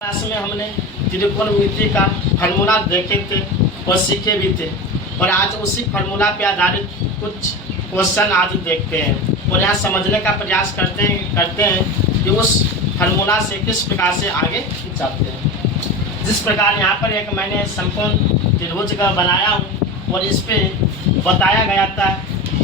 Class में हमने त्रिकोणमिति का फार्मूला देखे थे और सीखे भी थे, और आज उसी फार्मूला पे आधारित कुछ क्वेश्चन आज देखते हैं और यहाँ समझने का प्रयास करते हैं कि उस फार्मूला से किस प्रकार से आगे जाते हैं। जिस प्रकार यहाँ पर एक मैंने समकोण त्रिभुज का बनाया हूँ और इस पे बताया गया था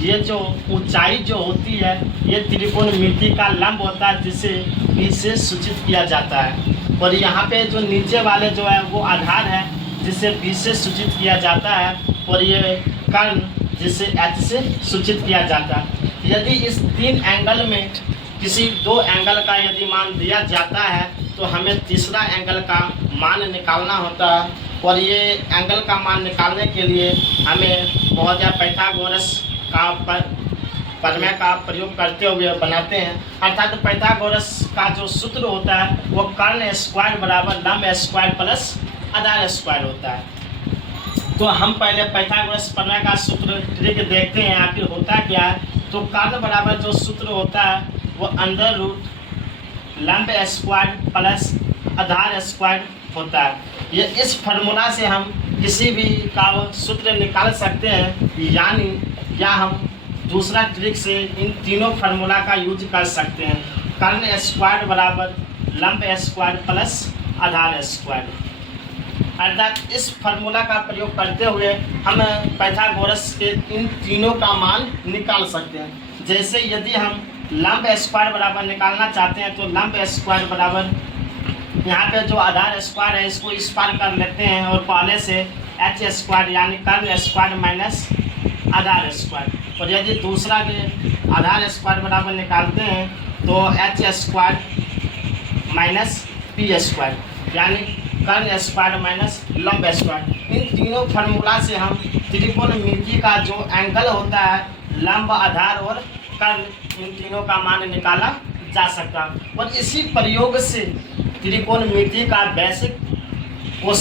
ये जो ऊंचाई जो होती है ये त्रिकोणमिति का लंब होता है जिसे बी से सूचित किया जाता है, और यहाँ पे जो नीचे वाले जो है वो आधार है जिसे बी से सूचित किया जाता है, और ये कर्ण जिसे एच से सूचित किया जाता है। यदि इस तीन एंगल में किसी दो एंगल का यदि मान दिया जाता है तो हमें तीसरा एंगल का मान निकालना होता है, और ये एंगल का मान निकालने के लिए हमें महोदय पाइथागोरस का प्रमेय का प्रयोग करते हुए बनाते हैं। अर्थात पाइथागोरस का जो सूत्र होता है वो कर्ण स्क्वायर बराबर लंब स्क्वायर प्लस आधार स्क्वायर होता है। तो हम पहले पाइथागोरस प्रमेय का सूत्र ट्रिक देखते हैं आखिर होता क्या है। तो कर्ण बराबर जो सूत्र होता है वो अंडर रूट लंब स्क्वायर प्लस आधार स्क्वायर होता है। ये इस फार्मूला से हम किसी भी का सूत्र निकाल सकते हैं, यानी या हम दूसरा ट्रिक से इन तीनों फार्मूला का यूज कर सकते हैं। कर्ण स्क्वायर बराबर लंब स्क्वायर प्लस आधार स्क्वायर, अर्थात इस फार्मूला का प्रयोग करते हुए हम पाइथागोरस के इन तीनों का मान निकाल सकते हैं। जैसे यदि हम लंब स्क्वायर बराबर निकालना चाहते हैं तो लंब स्क्वायर बराबर यहाँ पे जो आधार स्क्वायर है इसको इस पार कर लेते हैं और पहले से एच स्क्वायर यानी कर्ण स्क्वायर माइनस आधार स्क्वायर, और यदि दूसरा के आधार स्क्वायर बराबर निकालते हैं तो H square minus P square यानी कर्ण स्क्वायर माइनस लंब स्क्वायर। इन तीनों फार्मूला से हम त्रिकोणमिति का जो एंगल होता है लंब आधार और कर्ण, इन तीनों का मान निकाला जा सकता है, और इसी प्रयोग से त्रिकोणमिति का बेसिक क्वेश्चन